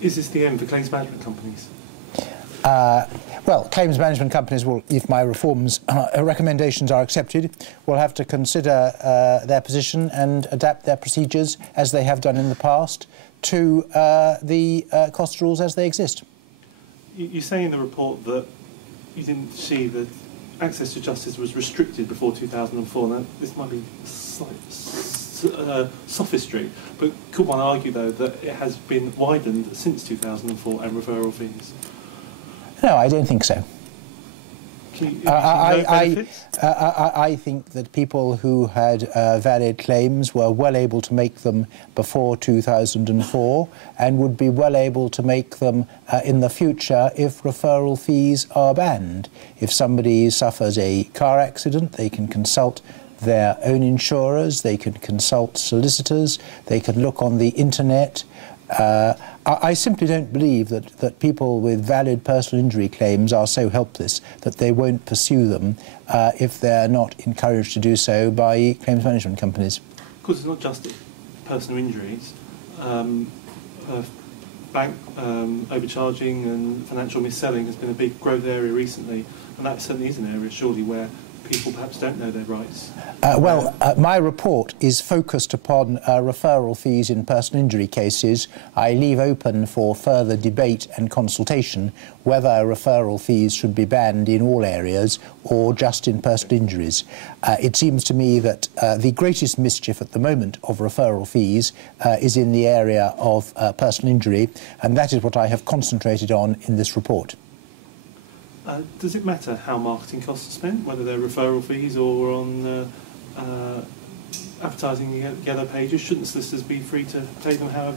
Is this the end for claims management companies? Well, claims management companies will, if my reforms recommendations are accepted, will have to consider their position and adapt their procedures, as they have done in the past, to the cost rules as they exist. You say in the report that you didn't see that access to justice was restricted before 2004. Now, this might be slight sophistry, but could one argue, though, that it has been widened since 2004 and referral fees? No, I don't think so. I think that people who had valid claims were well able to make them before 2004 and would be well able to make them in the future if referral fees are banned. If somebody suffers a car accident, they can consult their own insurers, they can consult solicitors, they can look on the internet. I simply don't believe that people with valid personal injury claims are so helpless that they won't pursue them if they're not encouraged to do so by claims management companies. Of course, it's not just personal injuries. Bank overcharging and financial mis-selling has been a big growth area recently, and that certainly is an area, surely, where people perhaps don't know their rights. My report is focused upon referral fees in personal injury cases. I leave open for further debate and consultation whether referral fees should be banned in all areas or just in personal injuries. It seems to me that the greatest mischief at the moment of referral fees is in the area of personal injury, and that is what I have concentrated on in this report. Does it matter how marketing costs are spent, whether they're referral fees or on advertising yellow pages? Shouldn't solicitors be free to take them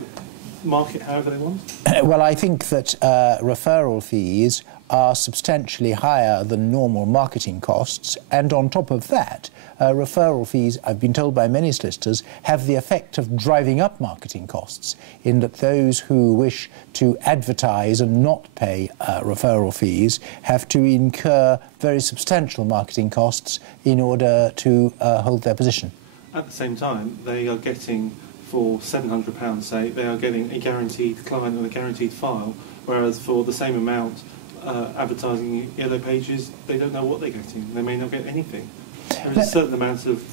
market however they want? Well, I think that referral fees are substantially higher than normal marketing costs, and on top of that, referral fees, I've been told by many solicitors, have the effect of driving up marketing costs, in that those who wish to advertise and not pay referral fees have to incur very substantial marketing costs in order to hold their position. At the same time, they are getting, for £700, say, they are getting a guaranteed client and a guaranteed file, whereas for the same amount, advertising yellow pages, they don't know what they're getting. They may not get anything. There is a certain amount of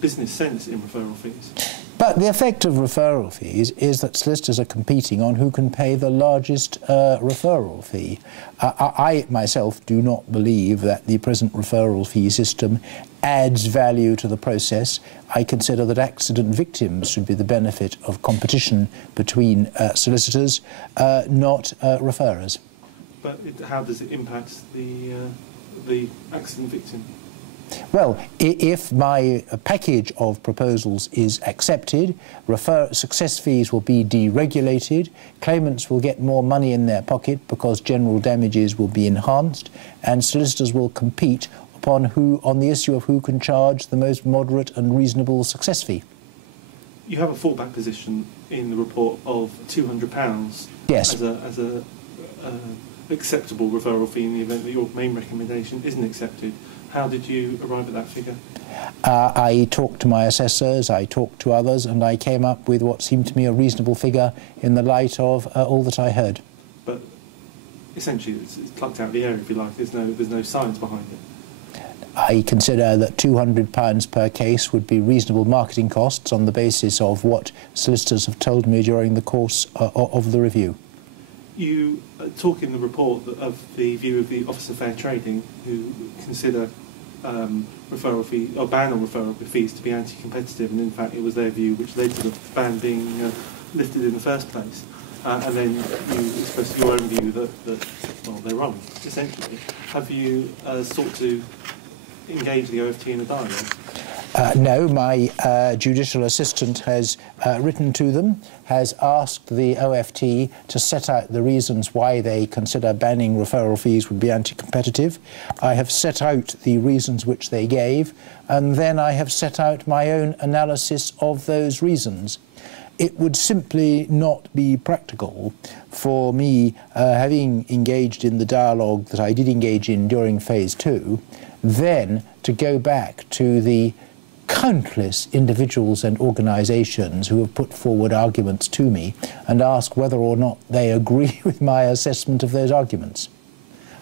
business sense in referral fees. But the effect of referral fees is that solicitors are competing on who can pay the largest referral fee. I myself do not believe that the present referral fee system adds value to the process. I consider that accident victims should be the benefit of competition between solicitors, not referrers. But how does it impact the accident victim? Well, if my package of proposals is accepted, success fees will be deregulated, claimants will get more money in their pocket because general damages will be enhanced, and solicitors will compete on the issue of who can charge the most moderate and reasonable success fee. You have a fallback position in the report of £200 yes. as a acceptable referral fee in the event that your main recommendation isn't accepted. How did you arrive at that figure? I talked to my assessors, I talked to others, and I came up with what seemed to me a reasonable figure in the light of all that I heard. But essentially it's plucked out of the air, if you like. There's no science behind it. I consider that £200 per case would be reasonable marketing costs on the basis of what solicitors have told me during the course of the review. You talk in the report of the view of the Office of Fair Trading, who consider referral fee or ban on referral fees to be anti-competitive, and in fact it was their view which led to the ban being lifted in the first place. And then you express your own view that well, they're wrong, essentially. Have you sought to engage the OFT in a dialogue? No, my judicial assistant has written to them, has asked the OFT to set out the reasons why they consider banning referral fees would be anti-competitive. I have set out the reasons which they gave, and then I have set out my own analysis of those reasons. It would simply not be practical for me, having engaged in the dialogue that I did engage in during Phase 2, then to go back to the countless individuals and organisations who have put forward arguments to me and ask whether or not they agree with my assessment of those arguments.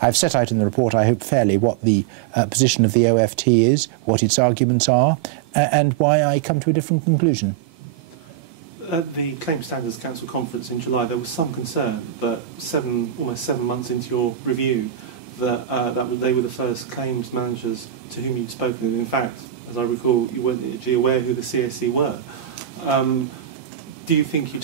I've set out in the report, I hope fairly, what the position of the OFT is, what its arguments are, and why I come to a different conclusion. At the Claims Standards Council conference in July, there was some concern that almost 7 months into your review, that they were the first claims managers to whom you'd spoken. And in fact, as I recall, you weren't actually aware who the CSC were. Do you think you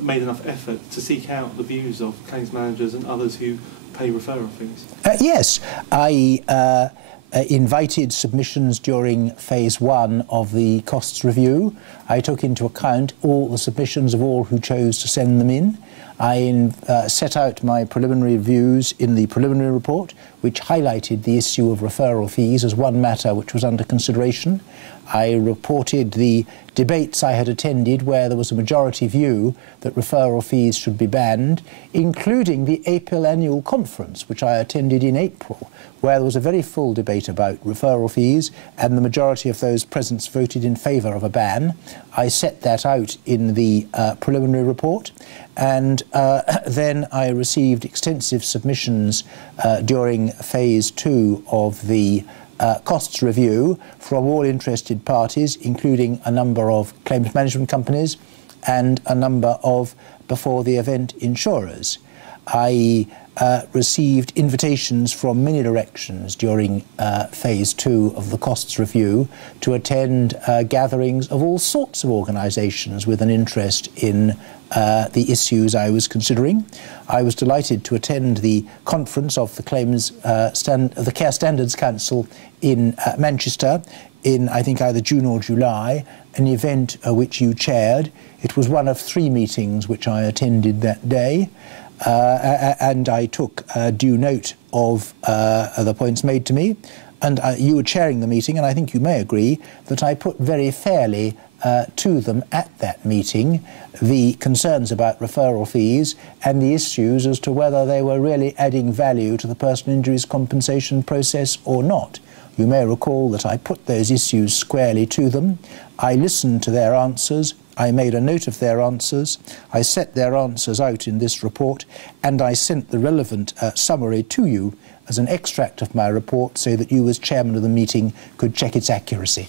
made enough effort to seek out the views of claims managers and others who pay referral fees? Yes, I invited submissions during phase 1 of the costs review. I took into account all the submissions of all who chose to send them in. I set out my preliminary views in the preliminary report, which highlighted the issue of referral fees as one matter which was under consideration. I reported the debates I had attended where there was a majority view that referral fees should be banned, including the APIL annual conference, which I attended in April, where there was a very full debate about referral fees, and the majority of those present voted in favour of a ban. I set that out in the preliminary report, and then I received extensive submissions during phase 2 of the costs review from all interested parties, including a number of claims management companies and a number of before the event insurers. I received invitations from many directions during phase 2 of the costs review to attend gatherings of all sorts of organisations with an interest in the issues I was considering. I was delighted to attend the conference of the the Care Standards Council in Manchester in, I think, either June or July, an event which you chaired. It was one of 3 meetings which I attended that day, and I took due note of the points made to me. And you were chairing the meeting, and I think you may agree that I put very fairly to them at that meeting the concerns about referral fees and the issues as to whether they were really adding value to the personal injuries compensation process or not. You may recall that I put those issues squarely to them. I listened to their answers. I made a note of their answers. I set their answers out in this report, and I sent the relevant summary to you as an extract of my report so that you, as chairman of the meeting, could check its accuracy.